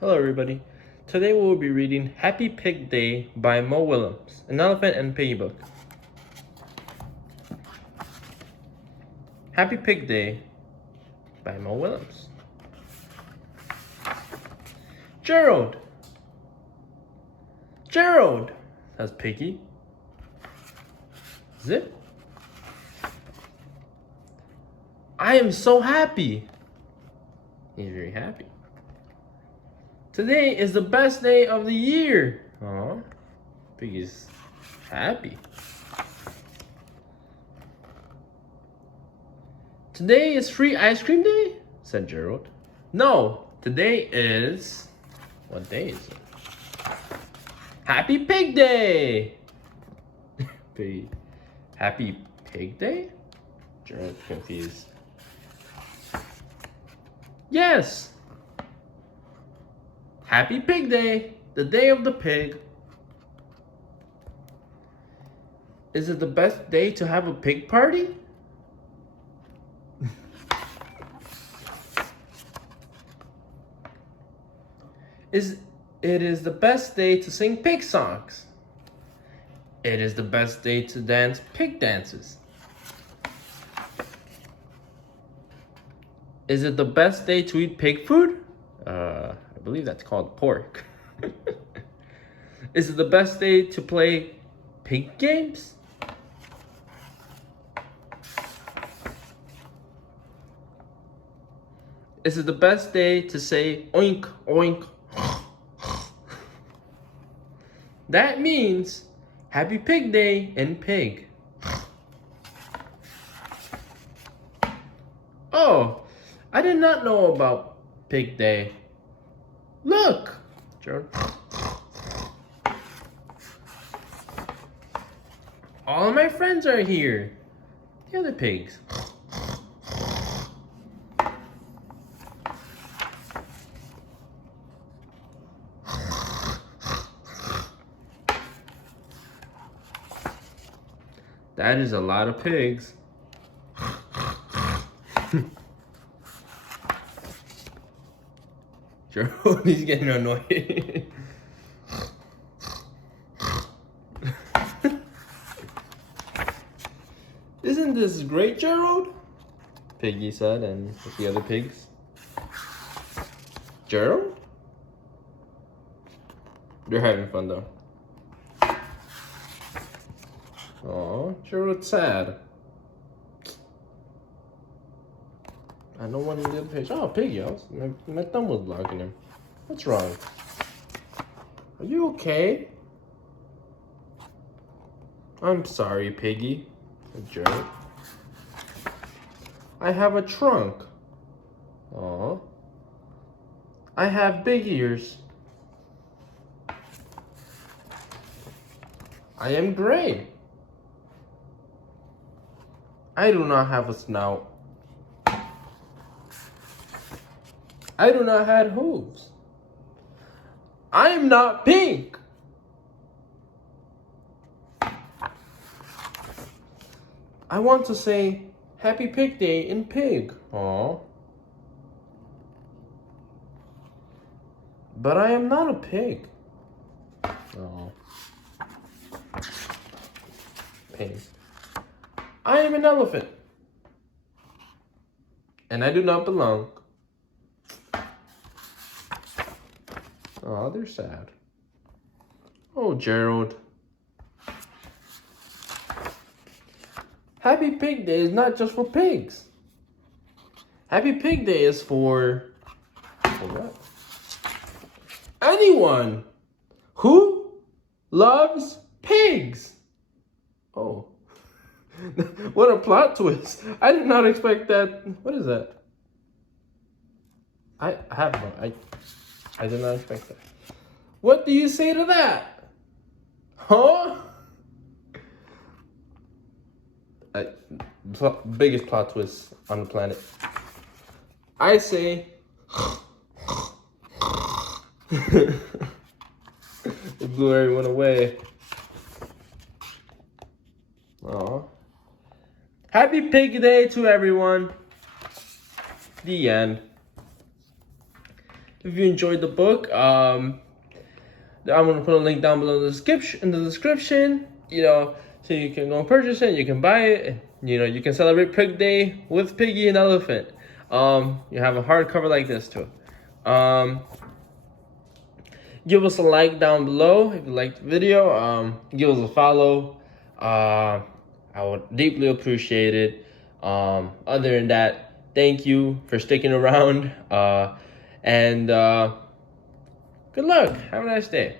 Hello everybody. Today we will be reading Happy Pig Day by Mo Willems, an elephant and piggy book. Happy Pig Day by Mo Willems. Gerald! Gerald! Says Piggy. Zip. I am so happy. He's very happy. Today is the best day of the year. Aw, Piggy's happy. Today is free ice cream day? Said Gerald. No, today is... What day is it? Happy Pig Day! Piggy. Happy Pig Day? Gerald's confused. Yes! Happy Pig Day, the day of the pig. Is it the best day to have a pig party? It is the best day to sing pig songs. It is the best day to dance pig dances. Is it the best day to eat pig food? I believe that's called pork. Is it the best day to play pig games? Is it the best day to say oink, oink? That means Happy Pig Day in pig. Oh, I did not know about Pig Day. Look, Gerald. All of my friends are here. The other pigs. That is a lot of pigs. Gerald, he's getting annoyed. Isn't this great, Gerald? Piggy said, and with the other pigs. Gerald? You're having fun though. Aw, Gerald's sad. I don't want to do the page. Oh, Piggy, my thumb was blocking him. What's wrong? Are you okay? I'm sorry, Piggy. A jerk. I have a trunk. Aw. I have big ears. I am gray. I do not have a snout. I do not have hooves. I am not pink. I want to say Happy Pig Day in pig. Aww. But I am not a pig. Aww. Pig. I am an elephant. And I do not belong. Oh, they're sad. Oh, Gerald. Happy Pig Day is not just for pigs. Happy Pig Day is for what? Anyone who loves pigs. Oh. What a plot twist. I did not expect that. What is that? I did not expect that. What do you say to that? Huh? Biggest plot twist on the planet. I say... It blew everyone away. Aw. Happy Pig Day to everyone. The end. if you enjoyed the book. I'm gonna put a link down below in the description. So you can go and purchase it. You can buy it. You can celebrate Pig Day with Piggy and Elephant. You have a hardcover like this too. Give us a like down below if you liked the video. Give us a follow. I would deeply appreciate it. Other than that, thank you for sticking around. And good luck. Have a nice day.